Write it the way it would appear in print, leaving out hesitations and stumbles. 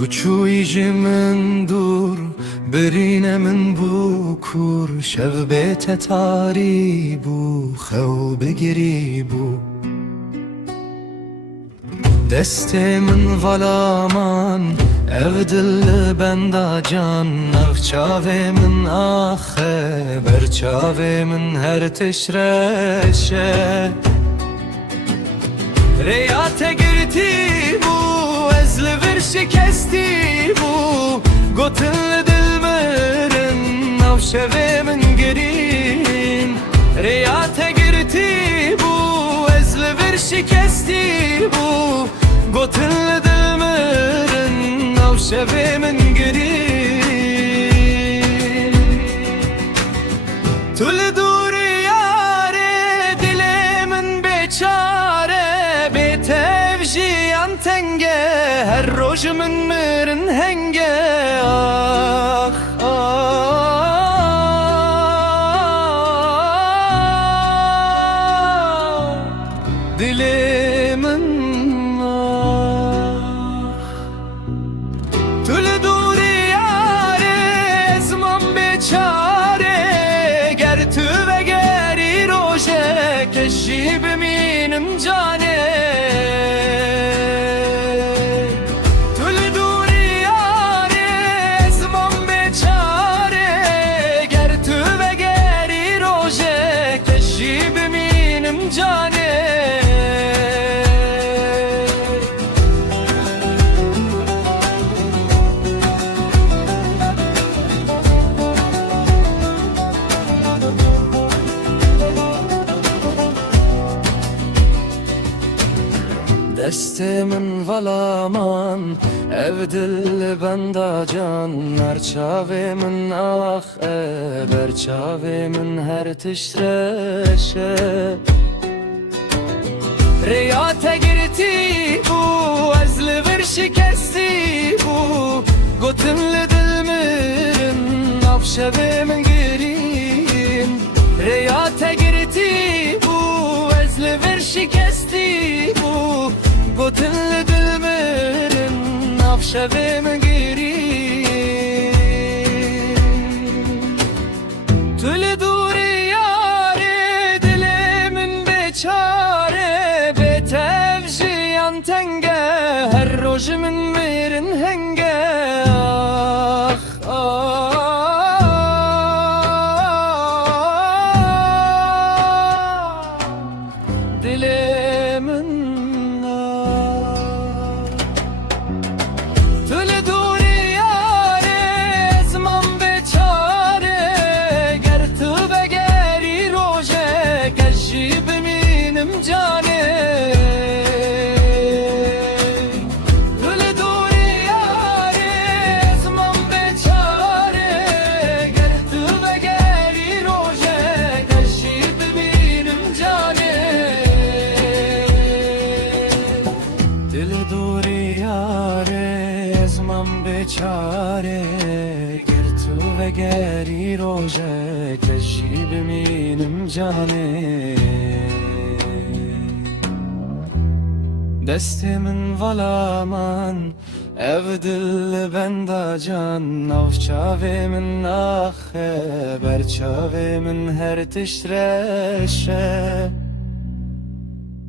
چوچوی من دور برینه من بو کور شوبت تاری بو خو بگیری بو دست من ظلامان او دل بندا جان او چاوه من آخه بر چاوه من هر تشرشه ریات گرتی بو ازل شکستی بو گوتن دل مرن او شوه من گرین ریات گرتی بو ازل شکستی بو گوتن دل مرن او شوه من گرین تول دوری یاره دل من بیچاره بیتوجیان تنگه her rojumun mırın henge ah ah dilimin ah tülü duri yare ezmam beçare gertü ve geri roje keşib minim cane Destimin valaman evdil benda can Erçavimin ah berçavimin her tişreşe Riyate girti bu ezli bir şikesti bu Gotinli dilmirin nafşevimin girin Riyate girti bu ezli bir şikesti bu Gotinli dilmirin nafşevimin girin Tülü duri yare dilimin beçare Betevjiyan tenge her rojimin mirin henge ah ah dilimin beçare girtu ve geri roje teşib minim cane destimin valaman evdil benda can navçavimin ahe berçavimin her tişreşe